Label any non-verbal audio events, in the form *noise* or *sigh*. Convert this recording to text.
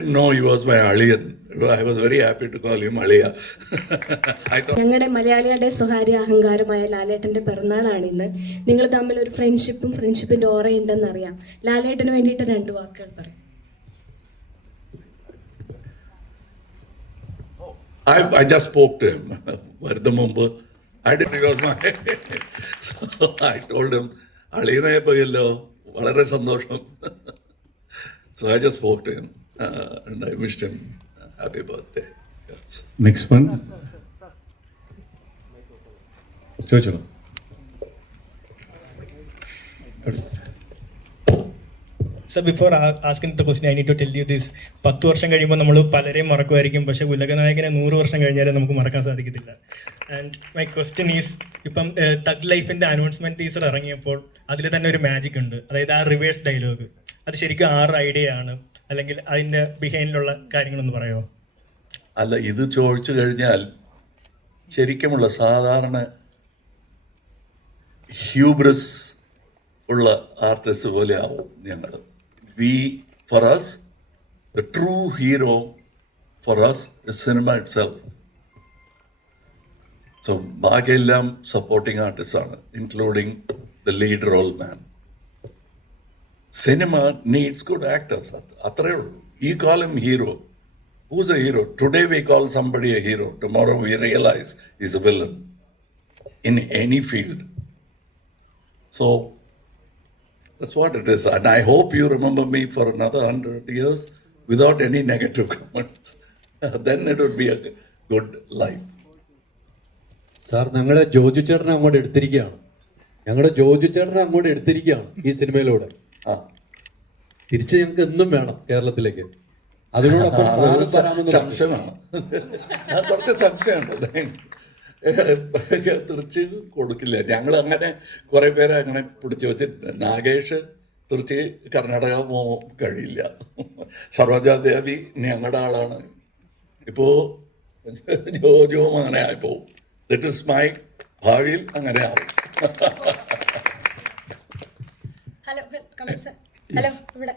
No, he was my Aliyan. I was very happy to call him Aliya. *laughs* I thought. ഞങ്ങളുടെ മലയാളികളുടെ സ്വകാര്യ അഹങ്കാരമായ ലാലേട്ടന്റെ പിറന്നാളാണ് ഇന്ന് നിങ്ങൾ തമ്മിൽ ഒരു ഫ്രണ്ട്ഷിപ്പും ഫ്രണ്ട്ഷിപ്പിന്റെ ഓറയുണ്ടെന്ന് അറിയാം ലാലേട്ടന് വേണ്ടിയിട്ട് രണ്ട് വാക്കുകൾ പറയും I, I just spoke to him. വരുന്ന മുമ്പ് I didn't know my so I told him അളിയനെ പോയല്ലോ വളരെ സന്തോഷം so I just spoke to him and I wished him happy birthday. Yes. Next one. ചോദിച്ചോളൂ sir before asking the question I need to tell you this പത്ത് വർഷം കഴിയുമ്പോൾ നമ്മൾ പലരെയും മറക്കുമായിരിക്കും. പക്ഷേ ഉലകനായകനെ നൂറ് വർഷം കഴിഞ്ഞാലും നമുക്ക് മറക്കാൻ സാധിക്കത്തില്ല. ആൻഡ് മൈ ക്വസ്റ്റ്യൻ ഈസ് ഇപ്പം തഗ് ലൈഫിന്റെ അനൗൺസ്മെന്റ് ടീസർ ഇറങ്ങിയപ്പോൾ അതിൽ തന്നെ ഒരു മാജിക് ഉണ്ട്. അതായത് ആ റിവേഴ്സ് ഡയലോഗ് അത് ശരിക്കും ആറ് ഐഡിയ ആണ്. അല്ലെങ്കിൽ അതിന്റെ ബിഹൈൻഡിലുള്ള കാര്യങ്ങളൊന്ന് പറയുമോ അല്ല ഇത് ചോദിച്ചു കഴിഞ്ഞാൽ ശരിക്കുമുള്ള സാധാരണ ഹ്യൂബ്രസ് ഉള്ള ആർട്ടിസ്റ്റ് പോലെ ആവും ഞങ്ങൾ we for true hero for cinema itself so ബാക്കിയെല്ലാം സപ്പോർട്ടിങ് ആർട്ടിസ്റ്റ് ആണ് including the leader role man cinema needs good actors അത്രേ ഉള്ളൂ. ഈ കാലം hero who's a hero today we call somebody a hero tomorrow we realise is a villain in any field so that's what it is and I hope you remember me for another hundred years without any negative comments then it would be a good life sir ഞങ്ങളുടെ ജോജു ചേട്ടനെ അങ്ങോട്ട് എടുത്തിരിക്കുകയാണ്. ഞങ്ങളുടെ ജോജു ചേട്ടനെ അങ്ങോട്ട് എടുത്തിരിക്കുകയാണ് ഈ സിനിമയിലൂടെ. ആ. തിരിച്ച് ഞങ്ങൾക്ക് എന്നും വേണം കേരളത്തിലേക്ക്. അതിനോടൊപ്പം. സംശയമാണ്. കുറച്ച് സംശയമുണ്ട്. തിരിച്ച് കൊടുക്കില്ല. ഞങ്ങൾ അങ്ങനെ കുറെ പേരെ അങ്ങനെ പിടിച്ചു വെച്ചിട്ടുണ്ട് നാഗേഷ് തിരിച്ച് കർണാടക പോകാൻ കഴിയില്ല. സർവജാദേവി ഞങ്ങളുടെ ആളാണ്. ഇപ്പോ ജോജുവും അങ്ങനെ ആയിപ്പോവും. ദറ്റ് ഇസ് മൈ ഭാവിയിൽ അങ്ങനെ ആവും. ഹലോ കമൽ സർ ഹലോ ഇവിടെ.